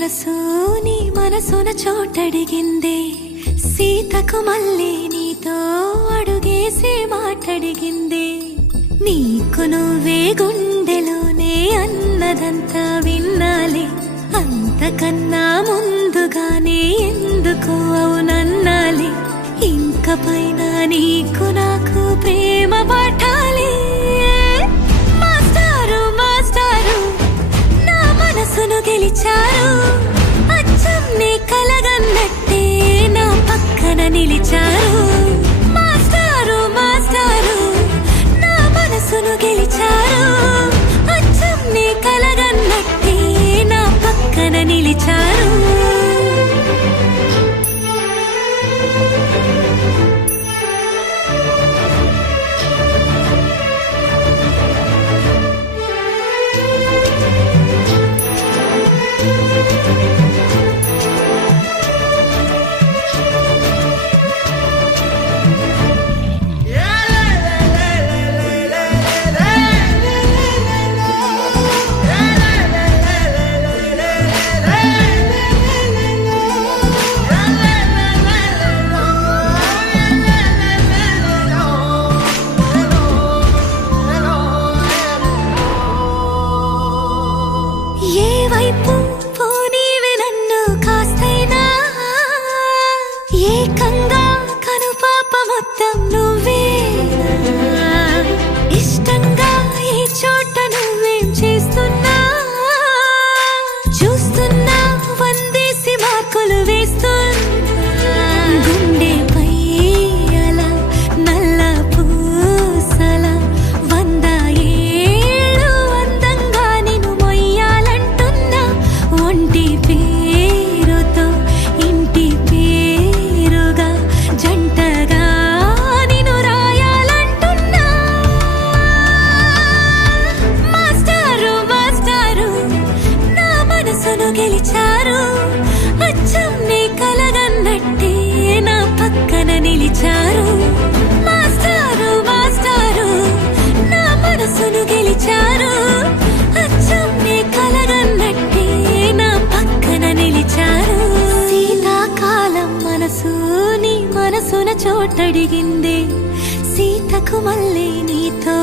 మనసు నీ మనసున చోటడిగిందే సీతకు మళ్ళీ నీతో అడుగేసి మాటడిగిందే నీకు నువ్వే గుండెలోనే అన్నదంతా విన్నాలే అంతకన్నా ముందుగానే ఎందుకు అవునన్నాలే ఇంక పైన నీకు నాకు ప్రేమ పట్టాలి మాస్టారు మాస్టారు నా మనసును గెలిచారు అచ్చం నీ కలగన్నట్టే నా పక్కన నిలిచారు మాస్టారు మాస్టారు నా మనసును గెలిచారు అచ్చం నీ కలగన్నట్టే నా పక్కన నిలిచారు వైపు పోనీవి నన్ను కాస్తైనా ఏకంగా కనుపాప మొత్తం నువ్వే ఇష్టంగా ఈ చోట నువ్వేం చేస్తున్నా చూస్తున్నా వందేసి మార్కులు వేస్తున్నా గుండెపై అలా నల్ల పూసల 100 ఏళ్ళు అందంగా నిన్ను మొయ్యాలంటున్నా ఒంటి పేరుతో ఇంటి పేరుగా జంటగా నిన్ను రాయాలంటున్నా మాస్టారు మాస్టారు నా మనసును గెలిచారు అచ్చం నీ కలగన్నట్టే నా పక్కన నిలిచారు మాస్టారు మాస్టారు నా మనసును గెలిచారు అచ్చం నీ కలగన్నట్టే నా పక్కన నిలిచారు శీతాకాలం మనసు నీ మనసున చోటడిగిందే సీతకు మళ్ళీ నీతో